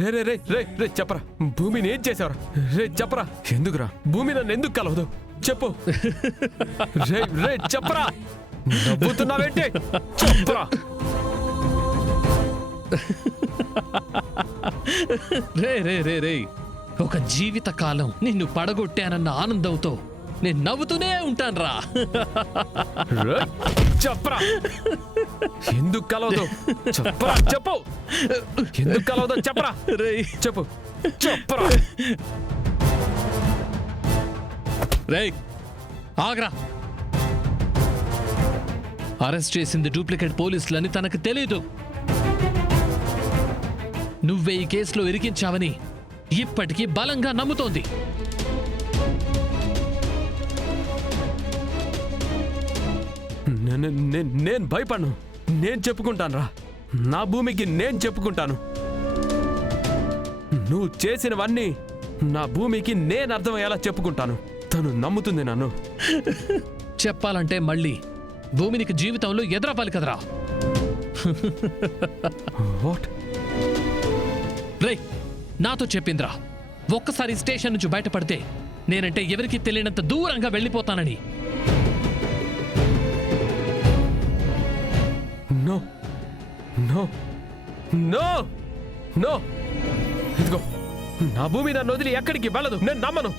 రే రే రే రే రే చెప్పరా, భూమిని ఏం చేసావరా? రే చెప్పరా, ఎందుకురా భూమి నన్ను ఎందుకు కలవదు చెప్పు. రే రే చెప్పరా, నవ్వుతున్నావేంటి చెప్పరా. రే రే రే రే ఒక జీవిత కాలం నిన్ను పడగొట్టానన్న ఆనందంతో నేను నవ్వుతూనే ఉంటానురా. చెప్పరా, ఎందుకు కలవదు చెప్పరా, చెప్పు ఎందుకు కలవదో చెప్పరా. రే చెప్పు చెప్పరా. రే ఆగ్రా. అరెస్ట్ చేసింది డూప్లికేట్ పోలీసులని తనకు తెలీదు. నువ్వే ఈ కేసులో ఇరికించావని ఇప్పటికీ బలంగా నమ్ముతోంది. నేను భయపడను, నేను చెప్పుకుంటాను రా. నా భూమికి నేను చెప్పుకుంటాను. నువ్వు చేసినవన్నీ నా భూమికి నేను అర్థమయ్యేలా చెప్పుకుంటాను. తను నమ్ముతుంది నన్ను. చెప్పాలంటే మళ్ళీ భూమినికి జీవితంలో ఎదురవ్వాలి కదరా. వాట్? రే నాతో చెప్పిందిరా, ఒక్కసారి స్టేషన్ నుంచి బయటపడితే నేనంటే ఎవరికి తెలియనంత దూరంగా వెళ్ళిపోతానని. నో నో నో నో, ఇదిగో నా భూమి నన్ను వదిలి ఎక్కడికి వెళ్ళదు. నేను నమ్మను.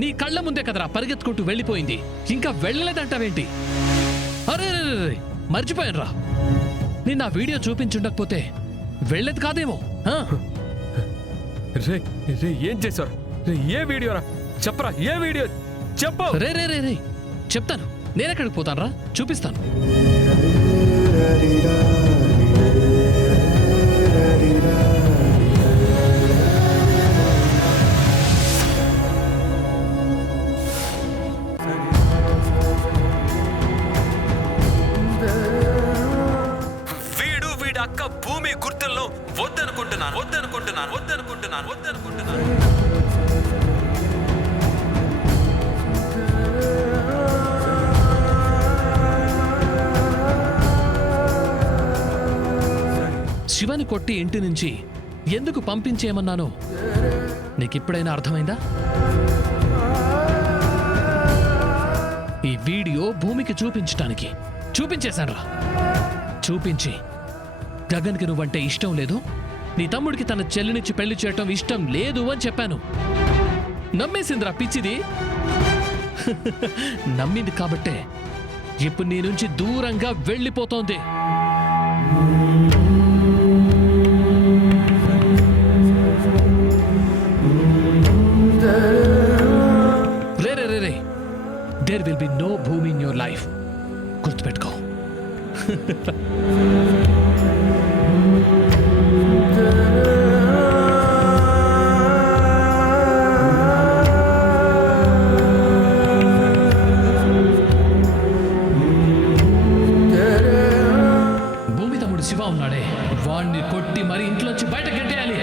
నీ కళ్ళ ముందే కదరా పరిగెత్తుకుంటూ వెళ్ళిపోయింది, ఇంకా వెళ్ళలేదంటావేంటి? అరే మర్చిపోయాను రా, నిన్న ఆ వీడియో చూపించుండకపోతే వెళ్ళేది కాదేమో. రే రే ఏం చేశారు? రే ఏ వీడియోరా చెప్పరా, ఏ వీడియో చెప్పు. రే రే రే రే చెప్తాను, నేనెక్కడికి పోతాను రా, చూపిస్తాను. వీడి అక్క భూమి గుర్తుల్లో వద్దనుకుంటున్నాను. శివని కొట్టి ఇంటి నుంచి ఎందుకు పంపించేయమన్నానో నీకిప్పుడైనా అర్థమైందా? ఈ వీడియో భూమికి చూపించటానికి చూపించేశానురా. చూపించి గగన్కి నువ్వంటే ఇష్టం లేదు, నీ తమ్ముడికి తన చెల్లినిచ్చి పెళ్లి చేయటం ఇష్టం లేదు అని చెప్పాను. నమ్మేసిందిరా పిచ్చిది. నమ్మింది కాబట్టే ఇప్పుడు నీ నుంచి దూరంగా వెళ్ళిపోతోంది. There will be no Bhumi in your life. గుర్తుపెట్టుకో. భూమి తమ్ముడు శివ ఉన్నాడే, వాణ్ణి కొట్టి మరి ఇంట్లోంచి బయట గెట్టేయాలి.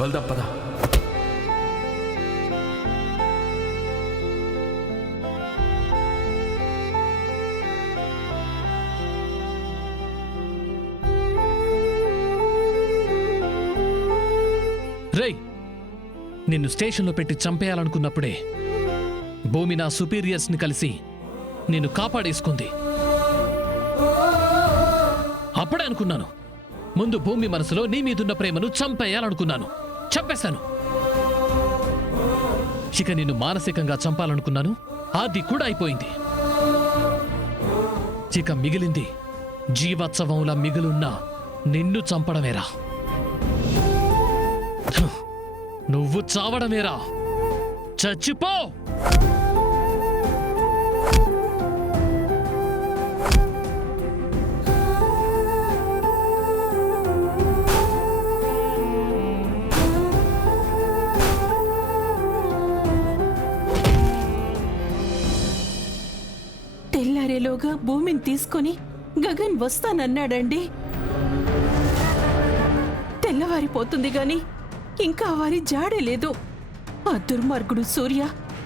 వెళ్దాం పద. రేయ్, నిన్ను స్టేషన్లో పెట్టి చంపేయాలనుకున్నప్పుడే భూమి నా సుపీరియర్స్ ని కలిసి నిన్ను కాపాడేసుకుంది. అప్పుడే అనుకున్నాను, ముందు భూమి మనసులో నీ మీదున్న ప్రేమను చంపేయాలనుకున్నాను. చంపేశాను. ఇక నిన్ను మానసికంగా చంపాలనుకున్నాను, అది కూడా అయిపోయింది. ఇక మిగిలింది జీవోత్సవంలా మిగులున్న నిన్ను చంపడమేరా. నువ్వు చావడమేరా. చచ్చిపో. తెల్లారేలోగా భూమిని తీసుకొని గగన్ వస్తానన్నాడండి. తెల్లవారిపోతుంది గాని ఇంకా వారి జాడే లేదు. ఆ దుర్మార్గుడు సూర్య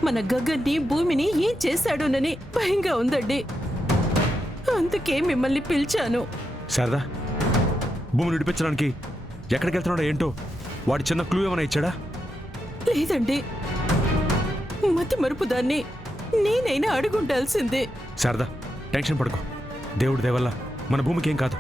మన గగన్ని భూమిని ఏం చేశాడోనని భయంగా ఉందండి. అందుకే మిమ్మల్ని పిలిచాను. శారదా, భూమిని విడిపించడానికి ఎక్కడికి వెళ్తున్నాడో ఏంటో వాడి చిన్న క్లూ ఏమైనా ఇచ్చాడా? లేదండి, మతి మరుపు దాన్ని నేనైనా అడుగుండాల్సిందే. శారదా, టెన్షన్ పడుకో. దేవుడి దయవల్ల మన భూమికి ఏం కాదు.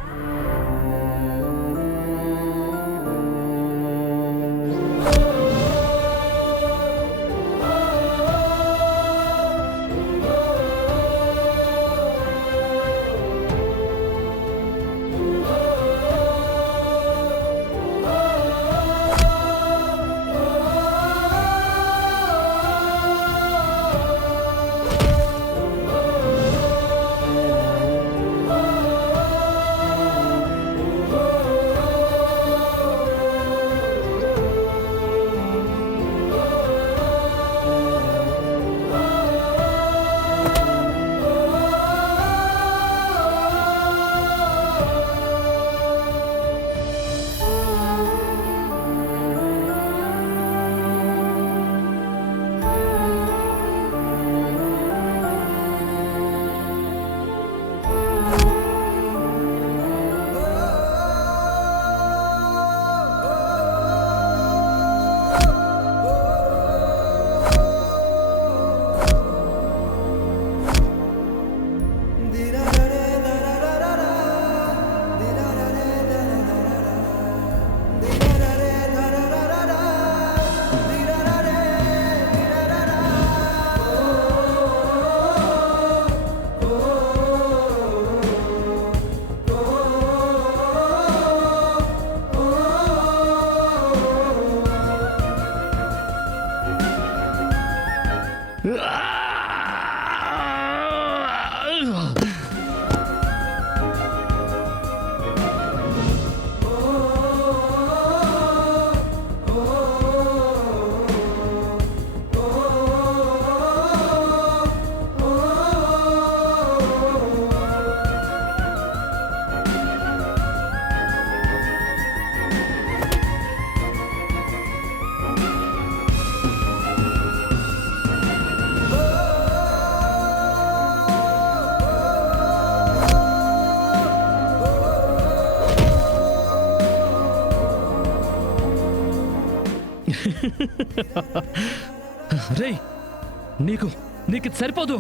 రేయ్, నీకు నీకు ఇది సరిపోదు.